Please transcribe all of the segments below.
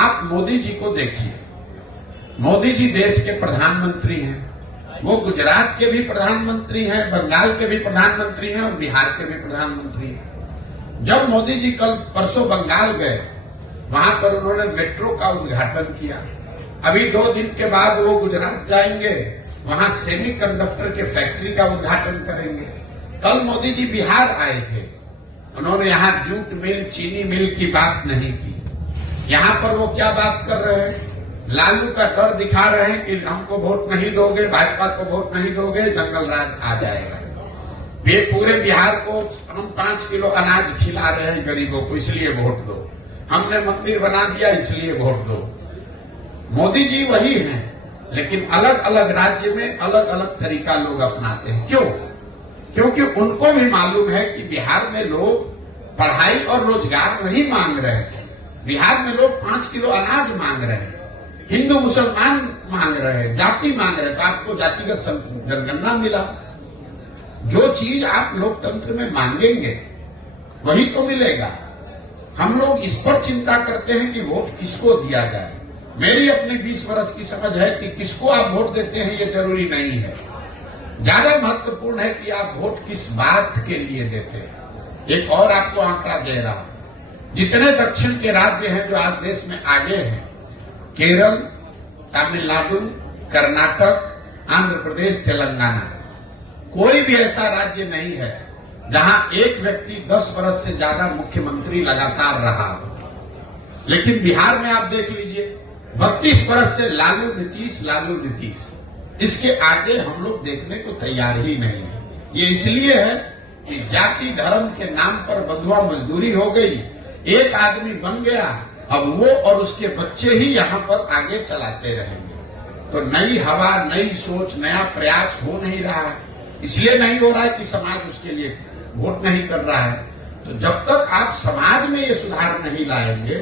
आप मोदी जी को देखिए, मोदी जी देश के प्रधानमंत्री हैं, वो गुजरात के भी प्रधानमंत्री हैं, बंगाल के भी प्रधानमंत्री हैं और बिहार के भी प्रधानमंत्री हैं। जब मोदी जी कल परसों बंगाल गए, वहां पर उन्होंने मेट्रो का उद्घाटन किया। अभी 2 दिन के बाद वो गुजरात जाएंगे, वहां सेमीकंडक्टर के फैक्ट्री का उद्घाटन करेंगे। कल मोदी जी बिहार आए थे, उन्होंने यहां जूट मिल, चीनी मिल की बात नहीं की। यहां पर वो क्या बात कर रहे हैं, लालू का डर दिखा रहे हैं कि हमको वोट नहीं दोगे, भाजपा को वोट नहीं दोगे, जंगल राज आ जाएगा। वे पूरे बिहार को हम 5 किलो अनाज खिला रहे हैं गरीबों को, इसलिए वोट दो। हमने मंदिर बना दिया, इसलिए वोट दो। मोदी जी वही हैं, लेकिन अलग अलग राज्य में अलग अलग तरीका लोग अपनाते हैं। क्यों? क्योंकि उनको भी मालूम है कि बिहार में लोग पढ़ाई और रोजगार नहीं मांग रहे हैं। बिहार में लोग 5 किलो अनाज मांग रहे हैं, हिंदू मुसलमान मांग रहे हैं, जाति मांग रहे हैं। तो आपको जातिगत जनगणना मिला। जो चीज आप लोकतंत्र में मांगेंगे वही तो मिलेगा। हम लोग इस पर चिंता करते हैं कि वोट किसको दिया जाए। मेरी अपनी 20 वर्ष की समझ है कि किसको आप वोट देते हैं ये जरूरी नहीं है। ज्यादा महत्वपूर्ण है कि आप वोट किस बात के लिए देते हैं। एक और आपको आंकड़ा दे रहा हूं, जितने दक्षिण के राज्य हैं जो आज देश में आगे हैं, केरल, तमिलनाडु, कर्नाटक, आंध्र प्रदेश, तेलंगाना, कोई भी ऐसा राज्य नहीं है जहां एक व्यक्ति 10 वर्ष से ज्यादा मुख्यमंत्री लगातार रहा हो। लेकिन बिहार में आप देख लीजिए, 32 वर्ष से लालू नीतीश, इसके आगे हम लोग देखने को तैयार ही नहीं है। ये इसलिए है कि जाति धर्म के नाम पर बंधुआ मजदूरी हो गई, एक आदमी बन गया, अब वो और उसके बच्चे ही यहाँ पर आगे चलाते रहेंगे। तो नई हवा, नई सोच, नया प्रयास हो नहीं रहा है। इसलिए नहीं हो रहा है कि समाज उसके लिए वोट नहीं कर रहा है। तो जब तक आप समाज में ये सुधार नहीं लाएंगे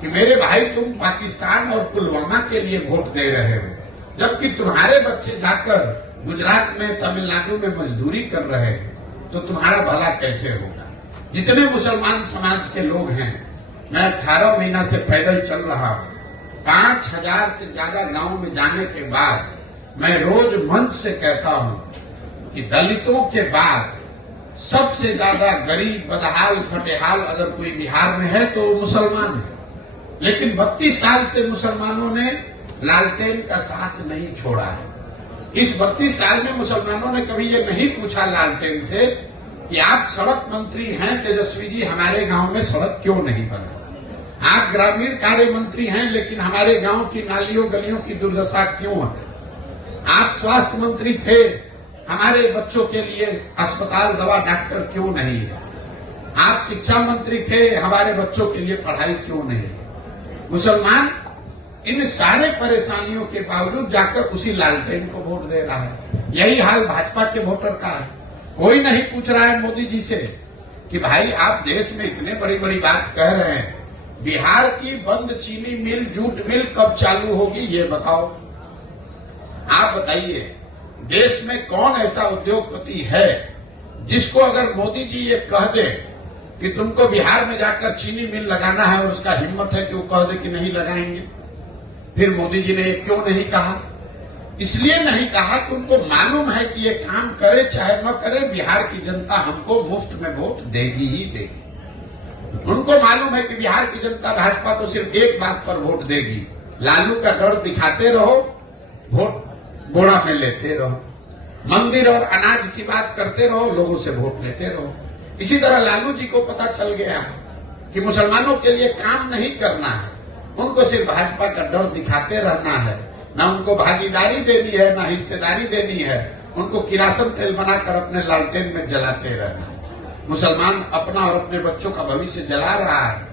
कि मेरे भाई तुम पाकिस्तान और पुलवामा के लिए वोट दे रहे हो, जबकि तुम्हारे बच्चे जाकर गुजरात में, तमिलनाडु में मजदूरी कर रहे हैं, तो तुम्हारा भला कैसे होगा। जितने मुसलमान समाज के लोग हैं, मैं 18 महीना से पैदल चल रहा हूं, 5000 से ज्यादा गांव में जाने के बाद मैं रोज मंच से कहता हूं कि दलितों के बाद सबसे ज्यादा गरीब, बदहाल, फटेहाल अगर कोई बिहार में है तो वो मुसलमान है। लेकिन 32 साल से मुसलमानों ने लालटेन का साथ नहीं छोड़ा है। इस 32 साल में मुसलमानों ने कभी ये नहीं पूछा लालटेन से कि आप सड़क मंत्री हैं तेजस्वी जी, हमारे गांव में सड़क क्यों नहीं बना। आप ग्रामीण कार्य मंत्री हैं, लेकिन हमारे गांव की नालियों गलियों की दुर्दशा क्यों है। आप स्वास्थ्य मंत्री थे, हमारे बच्चों के लिए अस्पताल, दवा, डॉक्टर क्यों नहीं है। आप शिक्षा मंत्री थे, हमारे बच्चों के लिए पढ़ाई क्यों नहीं है। मुसलमान इन सारे परेशानियों के बावजूद जाकर उसी लालटेन को वोट दे रहा है। यही हाल भाजपा के वोटर का है। कोई नहीं पूछ रहा है मोदी जी से कि भाई आप देश में इतने बड़ी बड़ी बात कह रहे हैं, बिहार की बंद चीनी मिल, जूट मिल कब चालू होगी ये बताओ। आप बताइए, देश में कौन ऐसा उद्योगपति है जिसको अगर मोदी जी ये कह दे कि तुमको बिहार में जाकर चीनी मिल लगाना है और उसका हिम्मत है कि वो कह दे कि नहीं लगाएंगे। फिर मोदी जी ने ये क्यों नहीं कहा? इसलिए नहीं कहा कि उनको मालूम है कि ये काम करे चाहे न करे, बिहार की जनता हमको मुफ्त में वोट देगी ही देगी। उनको मालूम है कि बिहार की जनता भाजपा को सिर्फ एक बात पर वोट देगी, लालू का डर दिखाते रहो, वोट बोड़ा में लेते रहो, मंदिर और अनाज की बात करते रहो, लोगों से वोट लेते रहो। इसी तरह लालू जी को पता चल गया है कि मुसलमानों के लिए काम नहीं करना है, उनको सिर्फ भाजपा का डर दिखाते रहना है। ना उनको भागीदारी देनी है, ना हिस्सेदारी देनी है, उनको किरासन तेल बनाकर अपने लालटेन में जलाते रहना है। मुसलमान अपना और अपने बच्चों का भविष्य जला रहा है।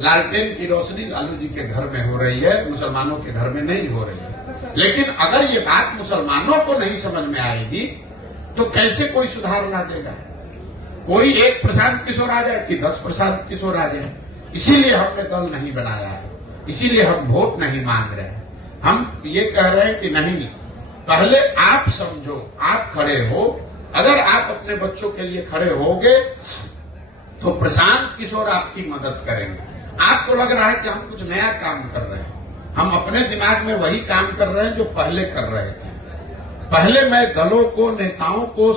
लालटेन की रोशनी लालू जी के घर में हो रही है, मुसलमानों के घर में नहीं हो रही है। लेकिन अगर ये बात मुसलमानों को नहीं समझ में आएगी तो कैसे कोई सुधार ला देगा। कोई एक प्रशांत किशोर आ जाए कि 10 प्रशांत किशोर आ जाए। इसीलिए हमने दल नहीं बनाया है, इसीलिए हम वोट नहीं मांग रहे हैं। हम ये कह रहे हैं कि नहीं, पहले आप समझो, आप खड़े हो। अगर आप अपने बच्चों के लिए खड़े होगे तो प्रशांत किशोर आपकी मदद करेंगे। आपको लग रहा है कि हम कुछ नया काम कर रहे हैं। हम अपने दिमाग में वही काम कर रहे हैं जो पहले कर रहे थे। पहले मैं दलों को, नेताओं को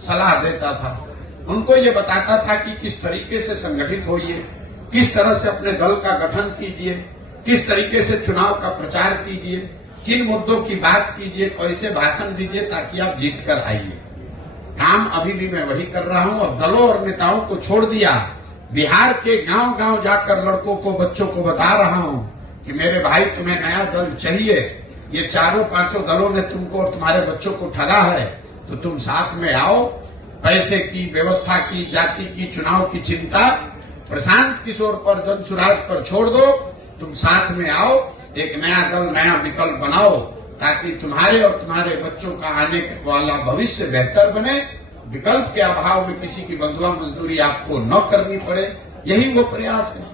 सलाह देता था, उनको ये बताता था कि किस तरीके से संगठित होइए, किस तरह से अपने दल का गठन कीजिए, किस तरीके से चुनाव का प्रचार कीजिए, किन मुद्दों की बात कीजिए, कैसे भाषण दीजिए ताकि आप जीत कर आइए। काम अभी भी मैं वही कर रहा हूं और दलों और नेताओं को छोड़ दिया। बिहार के गांव गांव जाकर लड़कों को, बच्चों को बता रहा हूं कि मेरे भाई तुम्हें नया दल चाहिए, ये चारों पांचों दलों ने तुमको और तुम्हारे बच्चों को ठगा है, तो तुम साथ में आओ। पैसे की, व्यवस्था की, जाति की, चुनाव की चिंता प्रशांत किशोर पर, जनसुराज पर छोड़ दो। तुम साथ में आओ, एक नया दल, नया विकल्प बनाओ ताकि तुम्हारे और तुम्हारे बच्चों का आने वाला भविष्य बेहतर बने। विकल्प के अभाव में किसी की बंधुआ मजदूरी आपको न करनी पड़े, यही वो प्रयास है।